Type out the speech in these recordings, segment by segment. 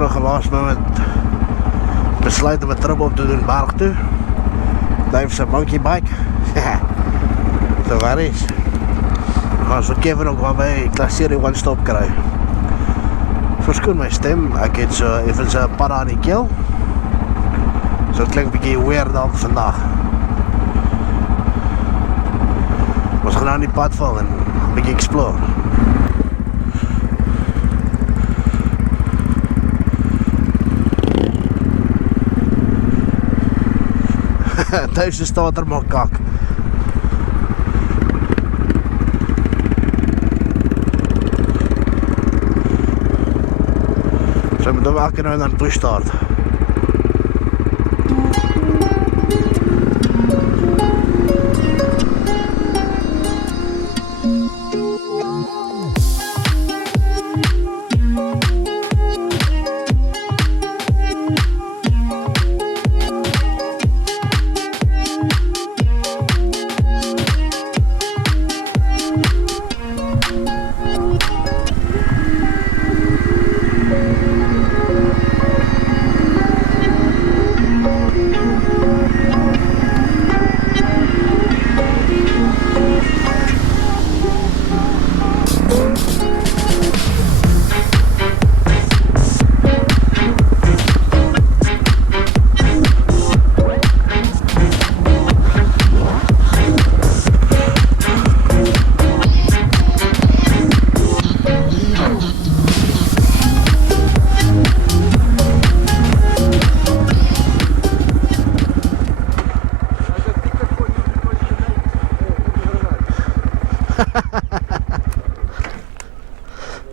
vorige last moment besluit om een trip op te doen berg toe. Dave zijn monkey bike. So waar is. Maar so Kevin ook wel by klasseer one stop kry. Verskoon my stem, ek het so even so 'n padda aan die keel. So het klink bietjie weird dalk vandag. Ons gaan nou in die pad val en 'n bietjie explore. Thuis se starter maak kak. So moet hom elke nou en dan push start.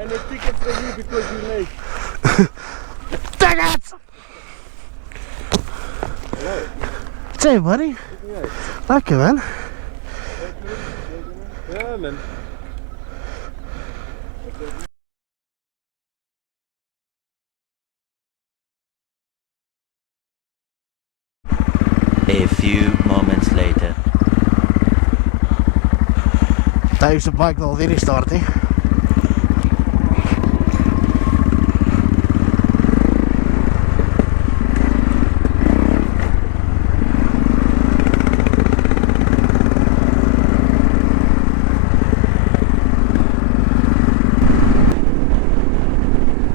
And a ticket for you because you're late. Dang it! Hello. Say buddy. Lekker man. Ja man. A few moments later. Dave se bike wil weer start hè.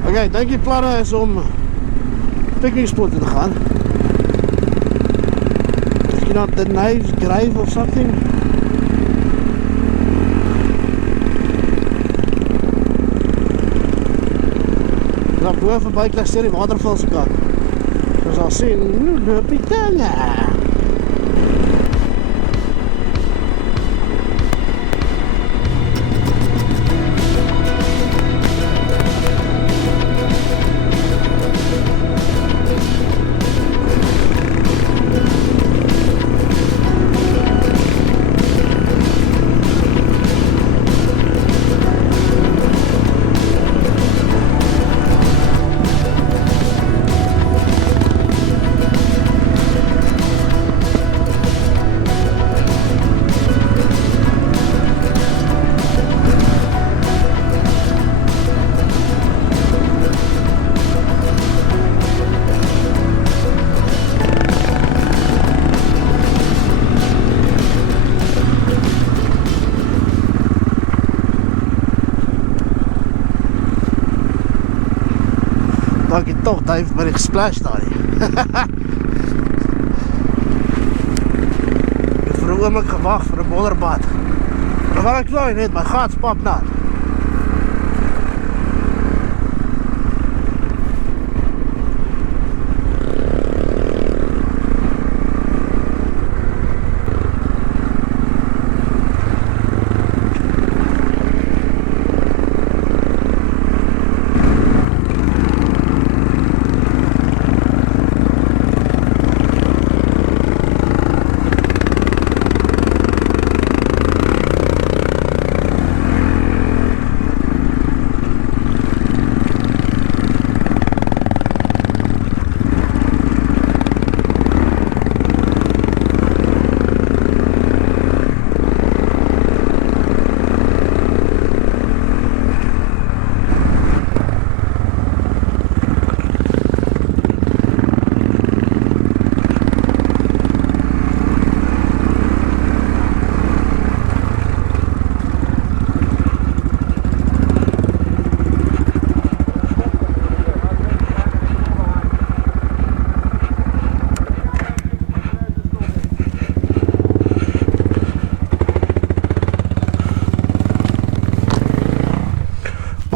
Oké, denk je plannen is om picnicspot te gaan? Misschien naar de Knives Grave of something? Dan boven by klasseer die waterval se kant. Ons sal sien, loop die telle. Dankie toch, Dave, ben ik gesplashed daar. Ik heb voor een oomlik gewacht voor een modderbad. Dan was ik klaar net, mijn gat pap nat.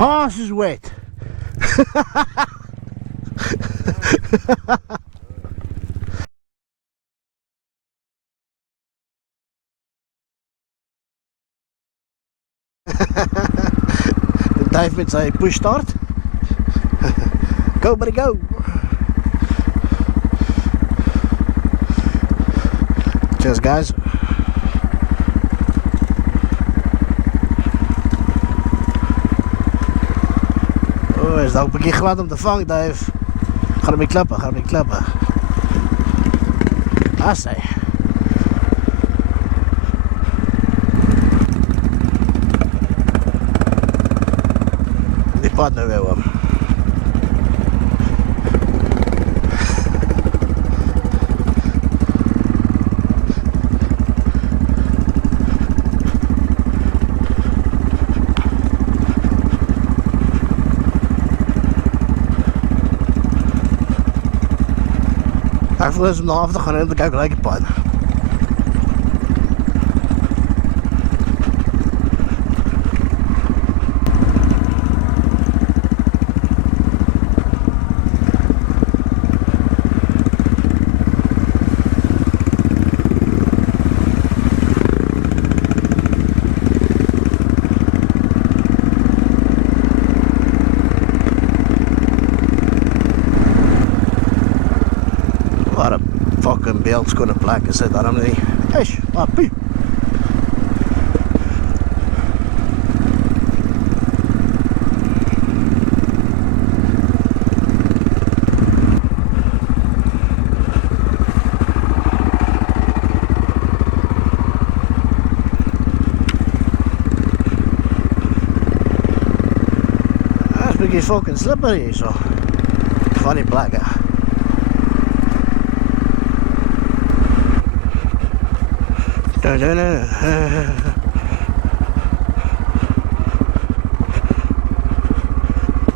ass is wet. Dave met sy push start. Go buddy go. Cheers guys. Oh, is dat ook een keer glad om te vangen, Dave. Ga ermee klappen, ga ermee klappen. Assai. Die pad nou weer om. Ik voel eens om naar af te gaan en dan kijk ik lekker pad. Wat een fucking beeldschone plek is dit, daarom niet. Eish, appie. Dat is een beetje fucking slippery hier zo. Van die plekken.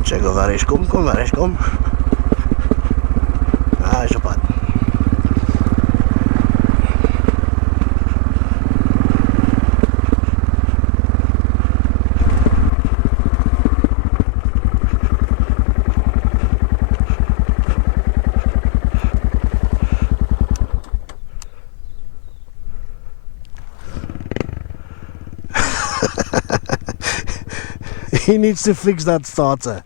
Check of waar is kom, waar is kom. Ah, is op pad. He needs to fix that starter.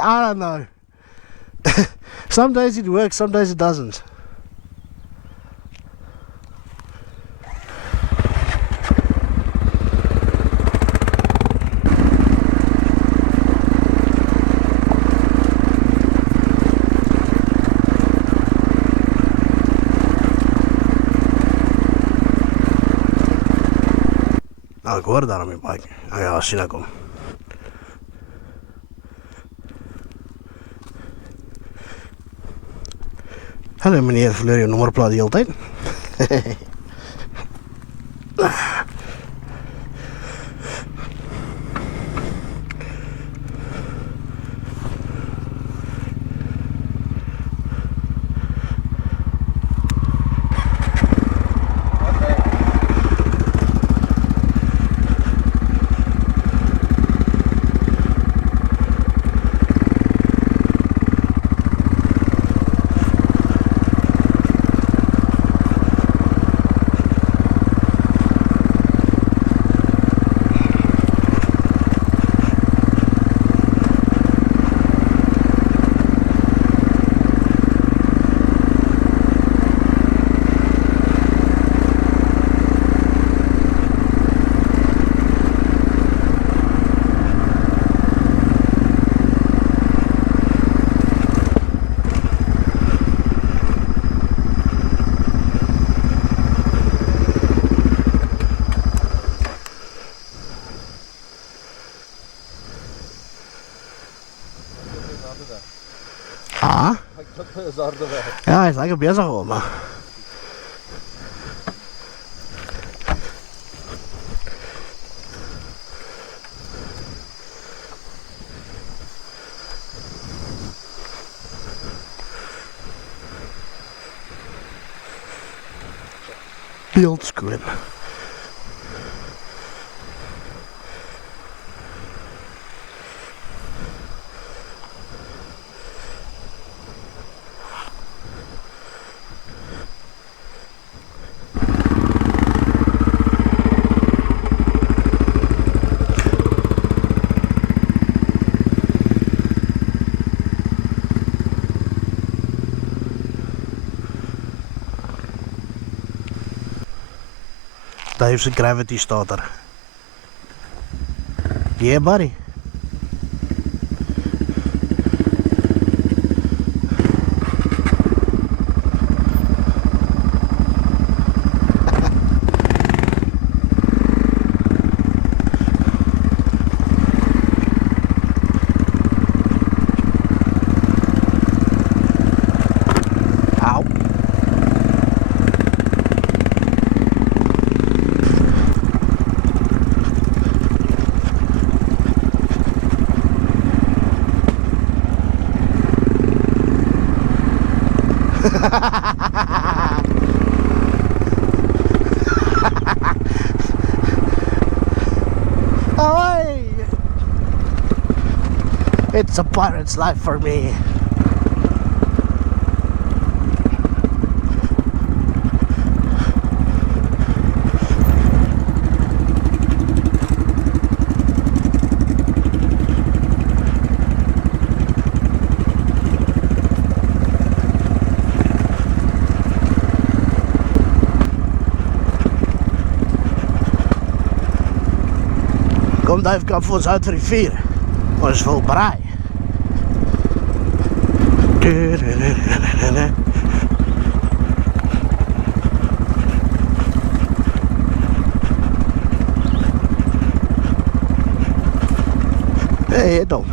I don't know. Some days it works, some days it doesn't. Nou, ik hoor daar aan mijn bike. Ah ja, als je nou komt. Hallo meneer, verleur je nummerplaat de hele tijd? Ah? Ja, hij is lekker bezig hoor, maar. Beeldscreen. Dave's gravity starter. Yeah, buddy. Ow. Away! It's a pirate's life for me. Kom Dave kap vir ons uit vir die vuur. Ons is vol braai. Hey, dom.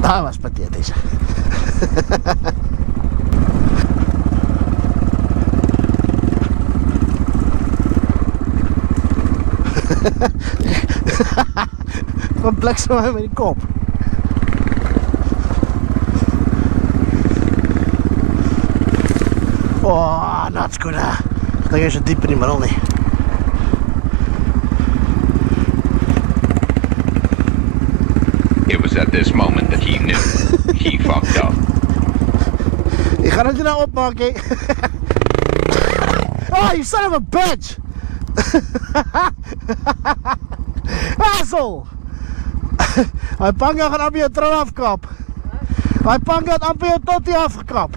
Dat was pathetisch. Kom bliksem my met die kop. Oh, not good. Ek dink hy is so diep in die middel nie. It was at this moment that he knew he fucked up. Ek gaan dit nou opmaak, hè. Oh, you son of a bitch! Asshole! Hy panga gaan amper jou tron afkap. Hy panga het amper jou tottie afgekap.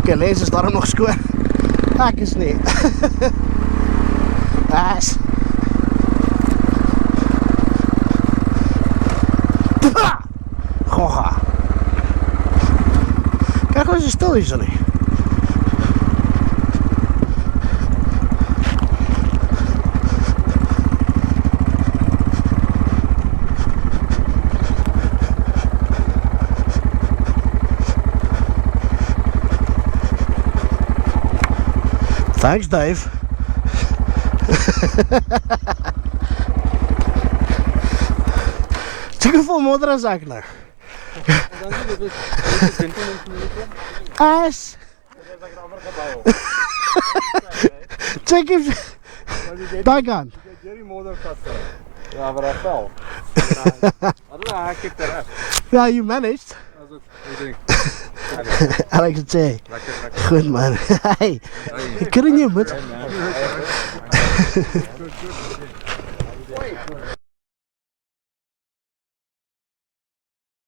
Okay, lees is daarom nog skoon. Ek is nie. Ass. Goga. Kijk hoe ze stil is er niet. Thanks, Dave. Check hoeveel modder is ek nou. Ass. Check if daai kant. Ja, maar dat wel. Ja, you managed. Alex het sê. Goed man. Hey. Ek kan nie moet.